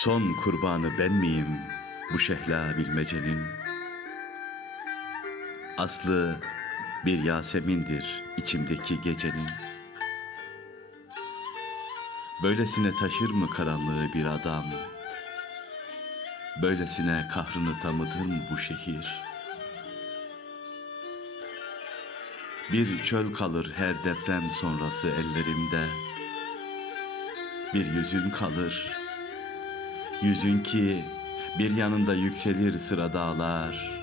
Son kurbanı ben miyim bu şehla bilmecenin? Aslı bir Yasemin'dir içimdeki gecenin. Böylesine taşır mı karanlığı bir adam? Böylesine kahrını tamıdır mı bu şehir? Bir çöl kalır her deprem sonrası ellerimde. Bir yüzün kalır. Yüzün ki bir yanında yükselir sıra dağlar.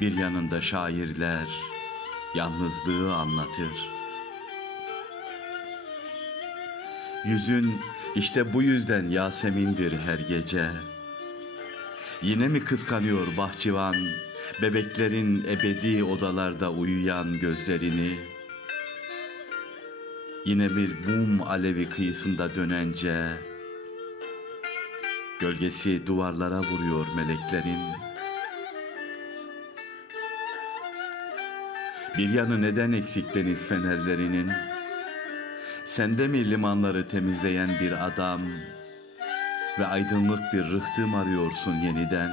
Bir yanında şairler yalnızlığı anlatır. Yüzün işte bu yüzden Yasemin'dir her gece. Yine mi kıskanıyor bahçıvan bebeklerin ebedi odalarda uyuyan gözlerini? Yine bir mum alevi kıyısında dönence gölgesi duvarlara vuruyor meleklerin. Bir yanı neden eksik deniz fenerlerinin? Sende mi limanları temizleyen bir adam ve aydınlık bir rıhtım arıyorsun yeniden?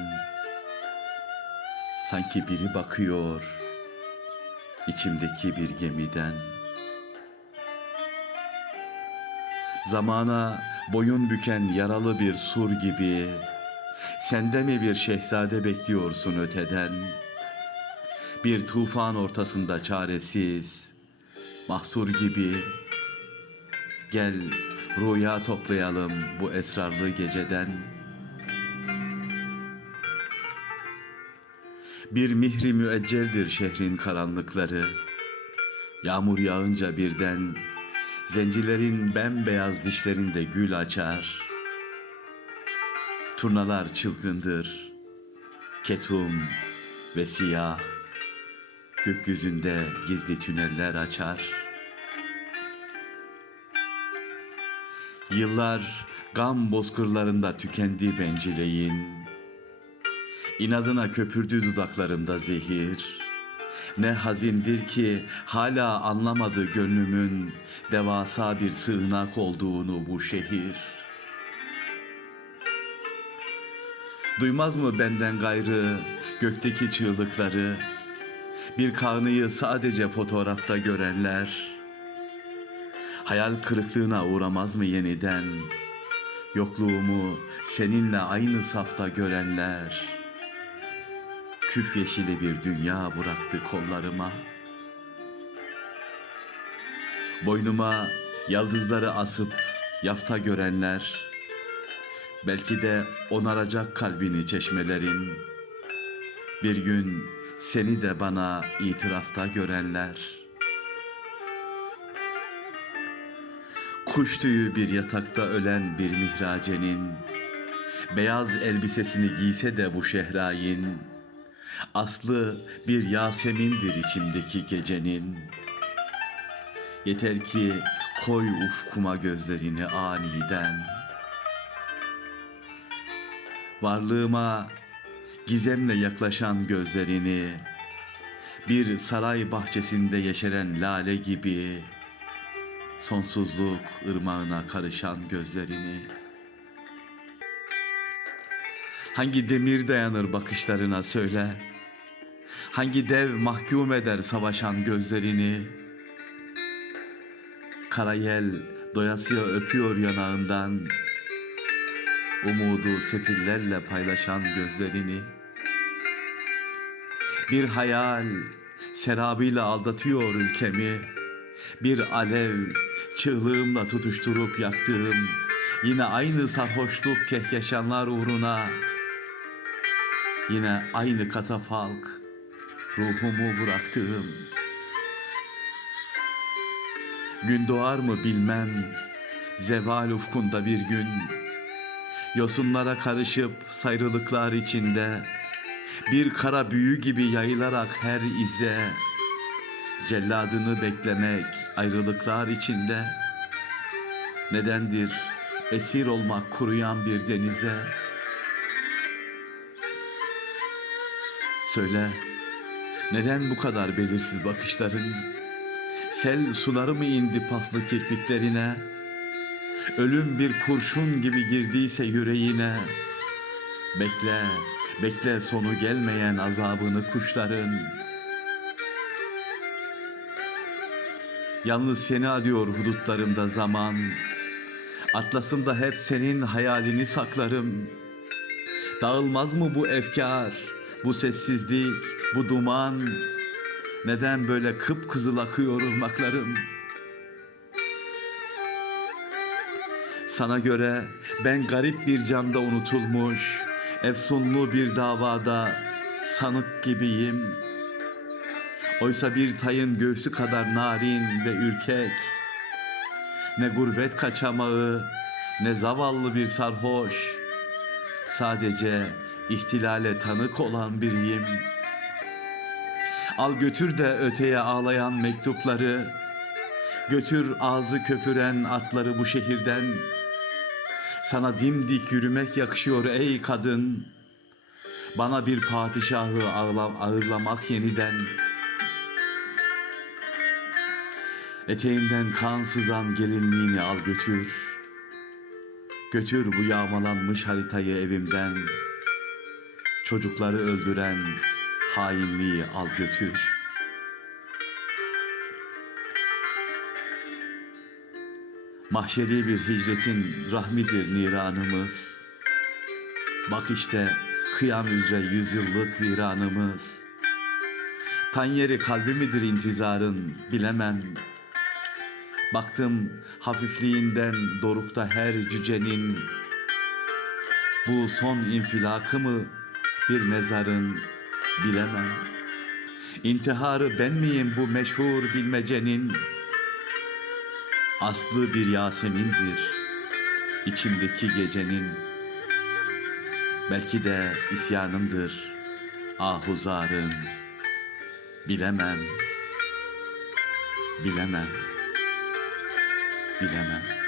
Sanki biri bakıyor içimdeki bir gemiden. Zamana boyun büken yaralı bir sur gibi sende mi bir şehzade bekliyorsun öteden? Bir tufan ortasında çaresiz, mahsur gibi Gel rüya toplayalım bu esrarlı geceden. Bir mihri müecceldir şehrin karanlıkları. Yağmur yağınca birden zencilerin bembeyaz dişlerinde gül açar. Turnalar çılgındır. Ketum ve siyah gökyüzünde gizli tüneller açar. Yıllar gam bozkırlarında tükendi bencileyin. İnadına köpürdü dudaklarımda zehir. Ne hazindir ki hala anlamadı gönlümün devasa bir sığınak olduğunu bu şehir. Duymaz mı benden gayrı gökteki çığlıkları? Bir kanıyı sadece fotoğrafta görenler. Hayal kırıklığına uğramaz mı yeniden? Yokluğumu seninle aynı safta görenler. Küf yeşili bir dünya bıraktı kollarıma. Boynuma yıldızları asıp yafta görenler. Belki de onaracak kalbini çeşmelerin. Bir gün seni de bana itirafta görenler.'' Kuş tüyü bir yatakta ölen bir mihracenin Beyaz elbisesini giyse de bu şehrayin Aslı bir Yasemin'dir içimdeki gecenin. Yeter ki koy ufkuma gözlerini aniden. Varlığıma gizemle yaklaşan gözlerini Bir saray bahçesinde yeşeren lale gibi sonsuzluk ırmağına karışan gözlerini Hangi demir dayanır bakışlarına söyle. Hangi dev mahkum eder savaşan gözlerini. Karayel doyasıya öpüyor yanağından. Umudu sefillerle paylaşan gözlerini. Bir hayal serabıyla aldatıyor ülkemi. Bir alev Çığlığımla tutuşturup yaktığım. Yine aynı sarhoşluk kehkeşanlar uğruna Yine aynı katafalk Ruhumu bıraktığım Gün doğar mı bilmem. Zeval ufkunda bir gün. Yosunlara karışıp sayrılıklar içinde. Bir kara büyü gibi yayılarak her ize. Celladını beklemek ayrılıklar içinde. Nedendir esir olmak kuruyan bir denize Söyle neden bu kadar belirsiz bakışların? Sel suları mı indi paslı kirpiklerine? Ölüm bir kurşun gibi girdiyse yüreğine? Bekle, bekle sonu gelmeyen azabını kuşların. Yalnız seni arıyor hudutlarımda zaman. Atlasımda hep senin hayalini saklarım. Dağılmaz mı bu efkar, bu sessizlik, bu duman? Neden böyle kıpkızıl akıyor ırmaklarım? Sana göre ben garip bir canda unutulmuş, efsunlu bir davada sanık gibiyim. Oysa bir tayın göğsü kadar narin ve ürkek, ne gurbet kaçamağı, ne zavallı bir sarhoş, sadece ihtilale tanık olan biriyim. Al götür de öteye ağlayan mektupları, götür ağzı köpüren atları bu şehirden. Sana dimdik yürümek yakışıyor ey kadın. Bana bir padişahı ağırlamak yeniden. Eteğinden kan sızan gelinliğini al götür. Götür bu yağmalanmış haritayı evimden. Çocukları öldüren hainliği al götür. Mahşeri bir hicretin rahmidir niranımız. Bak işte kıyam üzere yüzyıllık viranımız. Tan yeri kalbi midir intizarın bilemem. Baktım hafifliğinden dorukta her cücenin Bu son infilakı mı bir mezarın bilemem. İntiharı ben miyim bu meşhur bilmecenin? Aslı bir Yasemin'dir içimdeki gecenin. Belki de isyanımdır ahuzarın Bilemem Bilemem bilemem.